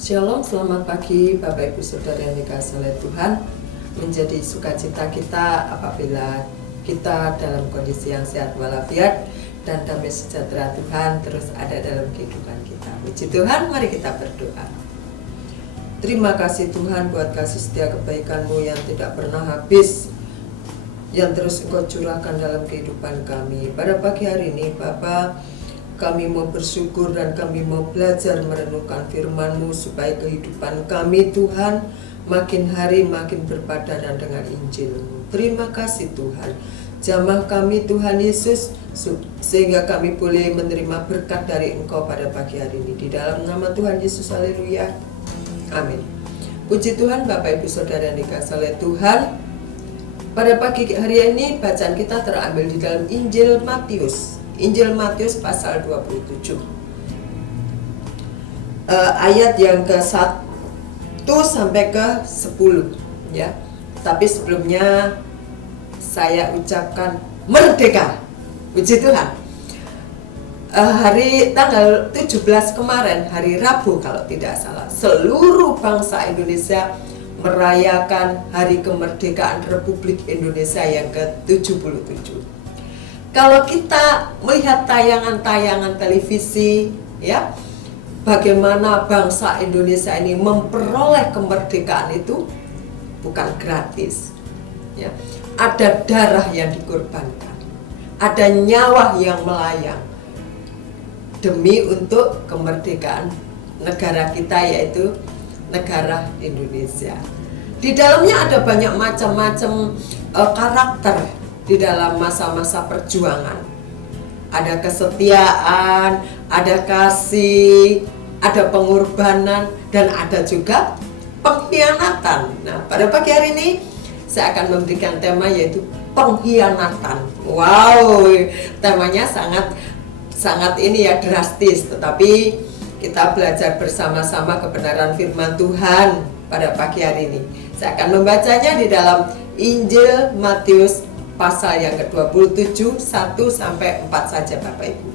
Shalom, selamat pagi Bapak Ibu Saudara yang dikasihi oleh Tuhan. Menjadi sukacita kita apabila kita dalam kondisi yang sehat walafiat dan damai sejahtera Tuhan terus ada dalam kehidupan kita. Puji Tuhan, mari kita berdoa. Terima kasih Tuhan buat kasih setia kebaikan-Mu yang tidak pernah habis, yang terus Engkau curahkan dalam kehidupan kami. Pada pagi hari ini Bapa, kami mau bersyukur dan kami mau belajar merenungkan firman-Mu supaya kehidupan kami Tuhan makin hari makin berpadanan dengan Injil-Mu. Terima kasih Tuhan. Jamah kami Tuhan Yesus sehingga kami boleh menerima berkat dari Engkau pada pagi hari ini. Di dalam nama Tuhan Yesus, haleluya. Amin. Puji Tuhan Bapak Ibu Saudara yang dikasihi oleh Tuhan. Pada pagi hari ini bacaan kita terambil di dalam Injil Matius. Injil Matius pasal 27 ayat yang ke-1 sampai ke-10 ya. Tapi sebelumnya saya ucapkan merdeka. Puji Tuhan. Hari tanggal 17 kemarin, hari Rabu kalau tidak salah, seluruh bangsa Indonesia merayakan hari kemerdekaan Republik Indonesia yang ke-77. Kalau kita melihat tayangan-tayangan televisi ya, bagaimana bangsa Indonesia ini memperoleh kemerdekaan itu bukan gratis ya. Ada darah yang dikorbankan, ada nyawa yang melayang demi untuk kemerdekaan negara kita, yaitu negara Indonesia. Di dalamnya ada banyak macam-macam karakter di dalam masa-masa perjuangan. Ada kesetiaan, ada kasih, ada pengorbanan, dan ada juga pengkhianatan. Nah, pada pagi hari ini saya akan memberikan tema yaitu pengkhianatan. Wow, temanya sangat ini ya, drastis, tetapi kita belajar bersama-sama kebenaran firman Tuhan pada pagi hari ini. Saya akan membacanya di dalam Injil Matius pasal yang ke-27, 1 sampai 4 saja Bapak Ibu.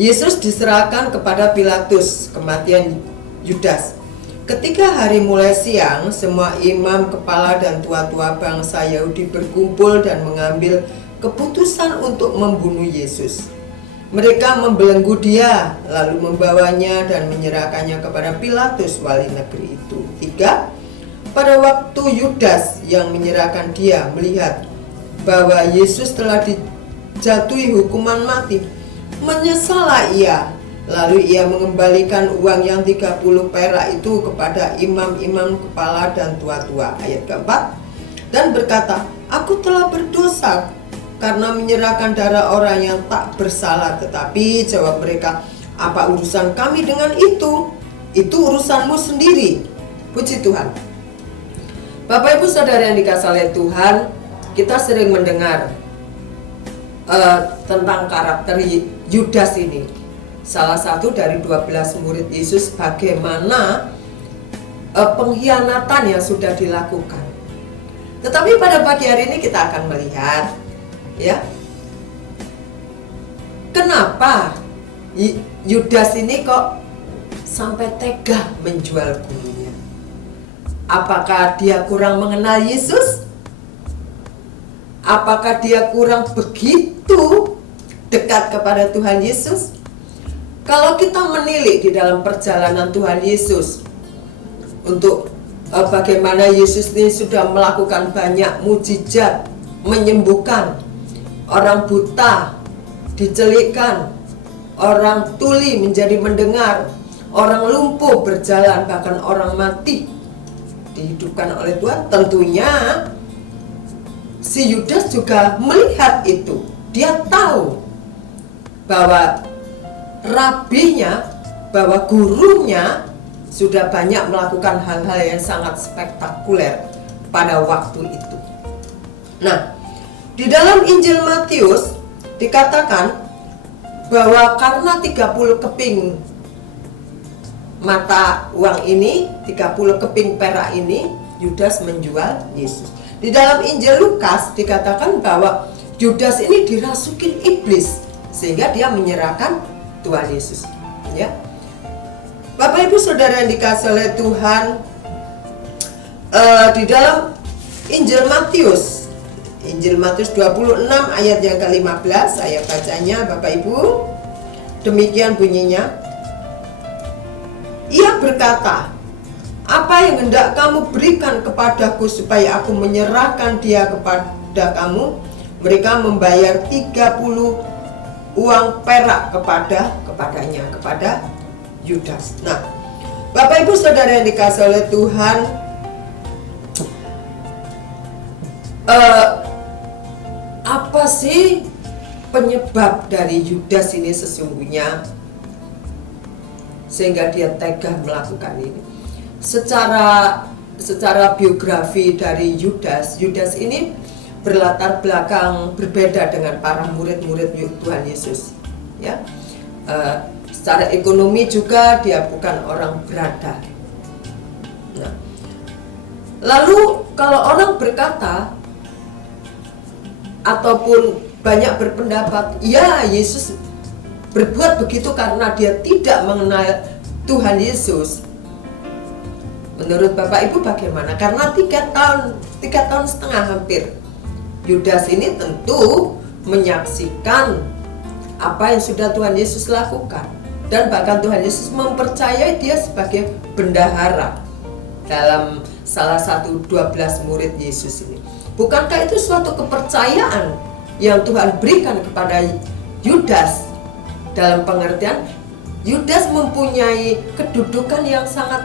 Yesus diserahkan kepada Pilatus, kematian Yudas. Ketika hari mulai siang, semua imam, kepala, dan tua-tua bangsa Yahudi berkumpul dan mengambil keputusan untuk membunuh Yesus. Mereka membelenggu dia, lalu membawanya dan menyerahkannya kepada Pilatus, wali negeri itu. 3. Pada waktu Yudas yang menyerahkan dia melihat bahwa Yesus telah dijatuhi hukuman mati, menyesallah ia. Lalu ia mengembalikan uang yang 30 perak itu kepada imam-imam, kepala, dan tua-tua. Ayat keempat. Dan berkata, aku telah berdosa karena menyerahkan darah orang yang tak bersalah. Tetapi jawab mereka, apa urusan kami dengan itu? Itu urusanmu sendiri. Puji Tuhan. Bapak Ibu Saudara yang dikasihi oleh Tuhan, kita sering mendengar tentang karakter Yudas ini. Salah satu dari 12 murid Yesus, bagaimana pengkhianatan yang sudah dilakukan. Tetapi pada pagi hari ini kita akan melihat ya, kenapa Yudas ini kok sampai tega menjual gurunya. Apakah dia kurang mengenal Yesus? Apakah dia kurang begitu dekat kepada Tuhan Yesus? Kalau kita menilik di dalam perjalanan Tuhan Yesus, untuk bagaimana Yesus ini sudah melakukan banyak mukjizat, menyembuhkan orang buta, dicelikkan, orang tuli menjadi mendengar, orang lumpuh berjalan, bahkan orang mati dihidupkan oleh Tuhan. Tentunya si Yudas juga melihat itu. Dia tahu bahwa rabinya, bahwa gurunya sudah banyak melakukan hal-hal yang sangat spektakuler pada waktu itu. Nah, di dalam Injil Matius dikatakan bahwa karena 30 keping mata uang ini, 30 keping perak ini, Yudas menjual Yesus. Di dalam Injil Lukas dikatakan bahwa Yudas ini dirasukin iblis sehingga dia menyerahkan Tuhan Yesus. Ya, Bapak Bapak Ibu Saudara yang dikasihi oleh Tuhan, di dalam Injil Matius 26 ayat yang ke-15, saya bacanya Bapak Ibu. Demikian bunyinya. Ia berkata, apa yang hendak kamu berikan kepadaku supaya aku menyerahkan dia kepada kamu? Mereka membayar 30 uang perak kepadanya, kepada Yudas. Nah, Bapak Ibu Saudara yang dikasihi oleh Tuhan, apa sih penyebab dari Yudas ini sesungguhnya sehingga dia tega melakukan ini? Secara biografi dari Yudas ini berlatar belakang berbeda dengan para murid-murid Tuhan Yesus, ya. Secara ekonomi juga dia bukan orang berada. Nah, lalu kalau orang berkata ataupun banyak berpendapat, ya Yesus berbuat begitu karena dia tidak mengenal Tuhan Yesus. Menurut Bapak Ibu bagaimana? Karena 3 tahun setengah hampir, Yudas ini tentu menyaksikan apa yang sudah Tuhan Yesus lakukan, dan bahkan Tuhan Yesus mempercayai dia sebagai bendahara dalam salah satu 12 murid Yesus ini. Bukankah itu suatu kepercayaan yang Tuhan berikan kepada Yudas, dalam pengertian Yudas mempunyai kedudukan yang sangat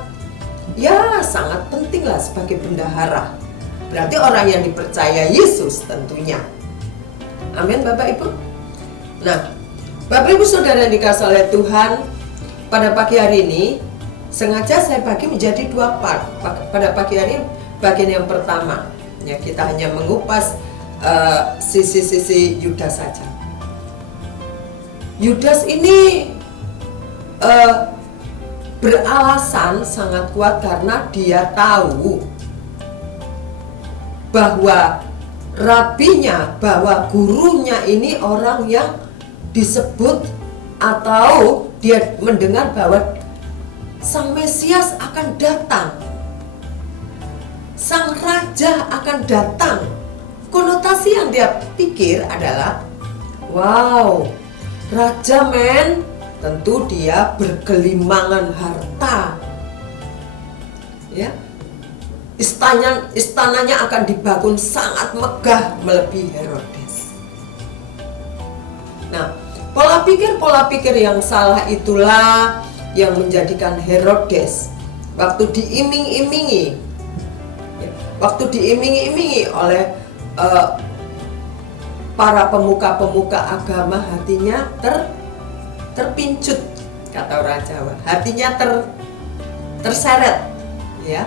penting lah sebagai bendahara. Berarti orang yang dipercaya Yesus tentunya. Amin Bapak Ibu. Nah, Bapak Ibu Saudara yang dikasihi oleh Tuhan, pada pagi hari ini sengaja saya bagi menjadi 2 part. Pada pagi hari ini bagian yang pertama, ya, kita hanya mengupas sisi-sisi Yudas saja. Yudas ini beralasan sangat kuat karena dia tahu bahwa rabinya, bahwa gurunya ini orang yang disebut, atau dia mendengar bahwa Sang Mesias akan datang, Sang Raja akan datang. Konotasi yang dia pikir adalah, wow, Raja men, tentu dia bergelimangan harta, ya. Istananya akan dibangun sangat megah melebihi Herodes. Nah, pola pikir yang salah itulah yang menjadikan Herodes waktu diiming-imingi oleh para pemuka-pemuka agama, hatinya terpincut, kata orang Jawa, hatinya terseret, ya.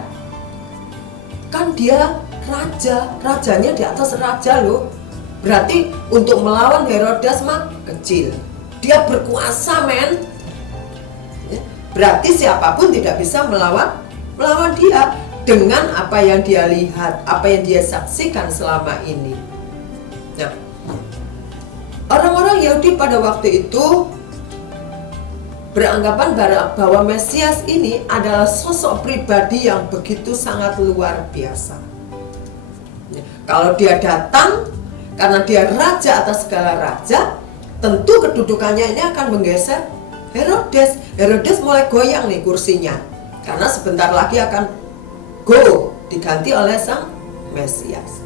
Kan dia rajanya di atas raja loh. Berarti untuk melawan Herodes mah kecil. Dia berkuasa men. Ya, berarti siapapun tidak bisa melawan dia dengan apa yang dia lihat, apa yang dia saksikan selama ini. Nah, orang-orang Yahudi pada waktu itu beranggapan bahwa Mesias ini adalah sosok pribadi yang begitu sangat luar biasa. Ya, kalau dia datang, karena dia raja atas segala raja, tentu kedudukannya ini akan menggeser Herodes. Herodes mulai goyang nih kursinya, karena sebentar lagi akan diganti oleh Sang Mesias.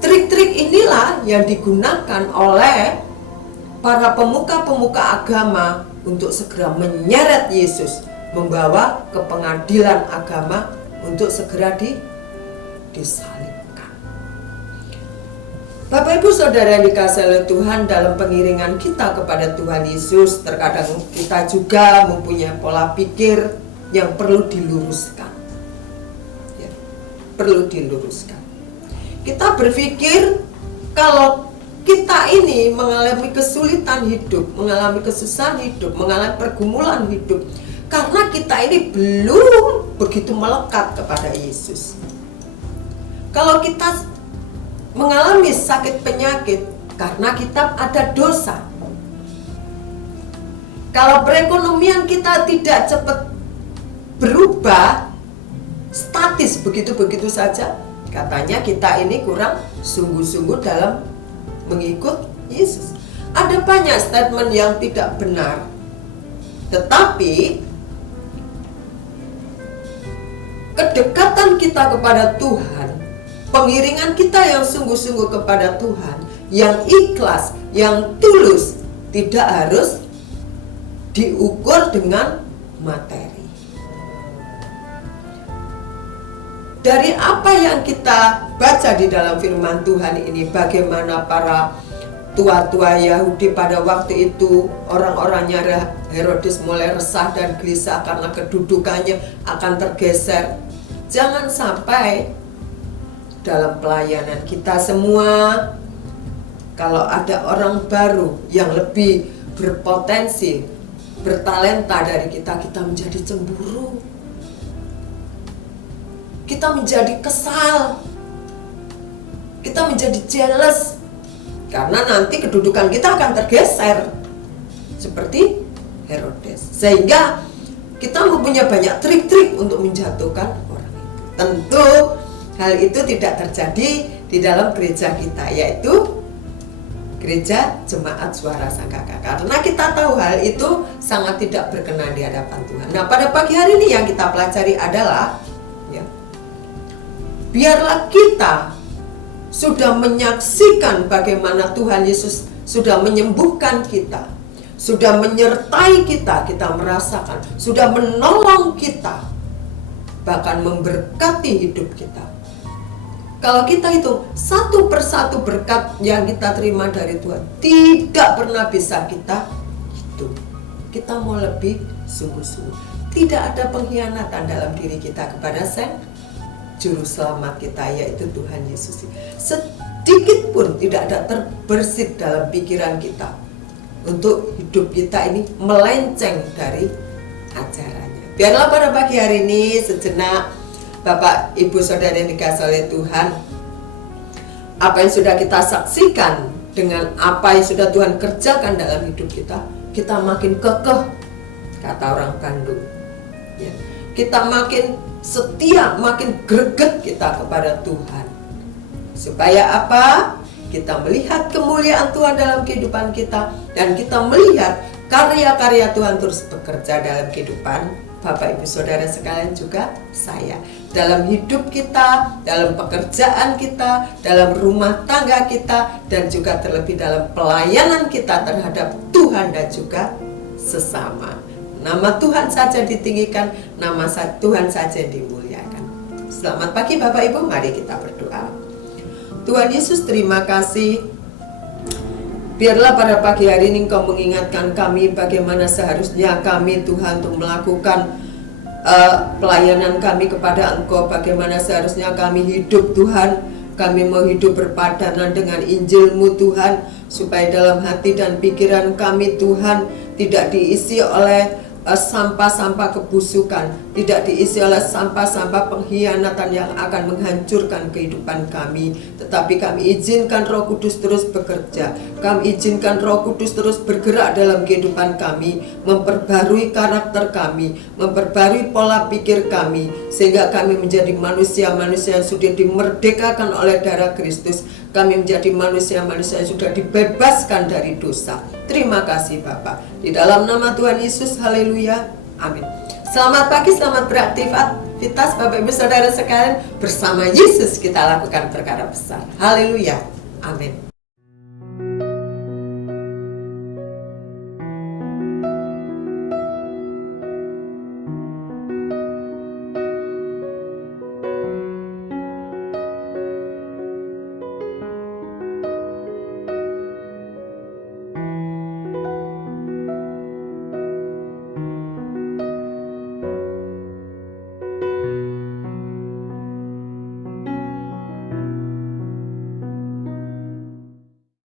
Trik-trik inilah yang digunakan oleh para pemuka-pemuka agama untuk segera menyeret Yesus, membawa ke pengadilan agama untuk segera disalibkan. Bapak Ibu Saudara yang dikasihi oleh Tuhan, dalam pengiringan kita kepada Tuhan Yesus, terkadang kita juga mempunyai pola pikir yang perlu diluruskan. Ya, perlu diluruskan. Kita berpikir kalau kita ini mengalami kesulitan hidup, mengalami kesusahan hidup, mengalami pergumulan hidup, karena kita ini belum begitu melekat kepada Yesus. Kalau kita mengalami sakit penyakit, karena kita ada dosa. Kalau perekonomian kita tidak cepat berubah statis begitu-begitu saja. Katanya kita ini kurang sungguh-sungguh dalam mengikut Yesus. Ada banyak statement yang tidak benar, tetapi kedekatan kita kepada Tuhan, pengiringan kita yang sungguh-sungguh kepada Tuhan, yang ikhlas, yang tulus, tidak harus diukur dengan materi. Dari apa yang kita baca di dalam firman Tuhan ini, bagaimana para tua-tua Yahudi pada waktu itu, orang-orangnya Herodes mulai resah dan gelisah karena kedudukannya akan tergeser. Jangan sampai dalam pelayanan kita semua, kalau ada orang baru yang lebih berpotensi, bertalenta dari kita, kita menjadi cemburu, kita menjadi kesal, kita menjadi jealous, karena nanti kedudukan kita akan tergeser seperti Herodes. Sehingga kita mempunyai banyak trik-trik untuk menjatuhkan orang itu. Tentu hal itu tidak terjadi di dalam gereja kita, yaitu Gereja Jemaat Suara Sangkaka, karena kita tahu hal itu sangat tidak berkenan di hadapan Tuhan. Nah, pada pagi hari ini yang kita pelajari adalah biarlah kita sudah menyaksikan bagaimana Tuhan Yesus sudah menyembuhkan kita, sudah menyertai kita, kita merasakan, sudah menolong kita, bahkan memberkati hidup kita. Kalau kita hitung satu persatu berkat yang kita terima dari Tuhan, tidak pernah bisa kita hitung. Kita mau lebih sungguh-sungguh. Tidak ada pengkhianatan dalam diri kita kepada Sang Juru Selamat kita, yaitu Tuhan Yesus. Sedikit pun tidak ada terbersit dalam pikiran kita untuk hidup kita ini melenceng dari ajarannya. Biarlah pada pagi hari ini sejenak, Bapak, Ibu, Saudara yang dikasihi oleh Tuhan, apa yang sudah kita saksikan dengan apa yang sudah Tuhan kerjakan dalam hidup kita, kita makin kekeh, kata orang Bandung. Ya. Kita makin setia, makin greget kita kepada Tuhan. Supaya apa? Kita melihat kemuliaan Tuhan dalam kehidupan kita, dan kita melihat karya-karya Tuhan terus bekerja dalam kehidupan Bapak, Ibu, Saudara sekalian, juga saya. Dalam hidup kita, dalam pekerjaan kita, dalam rumah tangga kita, dan juga terlebih dalam pelayanan kita terhadap Tuhan dan juga sesama. Nama Tuhan saja ditinggikan, nama Tuhan saja dimuliakan. Selamat pagi Bapak Ibu, mari kita berdoa. Tuhan Yesus, terima kasih. Biarlah pada pagi hari ini Engkau mengingatkan kami bagaimana seharusnya kami, Tuhan, untuk melakukan pelayanan kami kepada Engkau. Bagaimana seharusnya kami hidup, Tuhan. Kami mau hidup berpadanan dengan Injil-Mu, Tuhan, supaya dalam hati dan pikiran kami, Tuhan, tidak diisi oleh sampah-sampah kebusukan, tidak diisi oleh sampah-sampah pengkhianatan yang akan menghancurkan kehidupan kami. Tetapi kami izinkan Roh Kudus terus bekerja. Kami izinkan Roh Kudus terus bergerak dalam kehidupan kami, memperbarui karakter kami, memperbarui pola pikir kami, sehingga kami menjadi manusia-manusia yang sudah dimerdekakan oleh darah Kristus. Kami menjadi manusia-manusia yang sudah dibebaskan dari dosa. Terima kasih Bapak. Di dalam nama Tuhan Yesus, haleluya, amin. Selamat pagi, selamat beraktivitas Bapak Ibu Saudara sekalian. Bersama Yesus kita lakukan perkara besar. Haleluya, amin.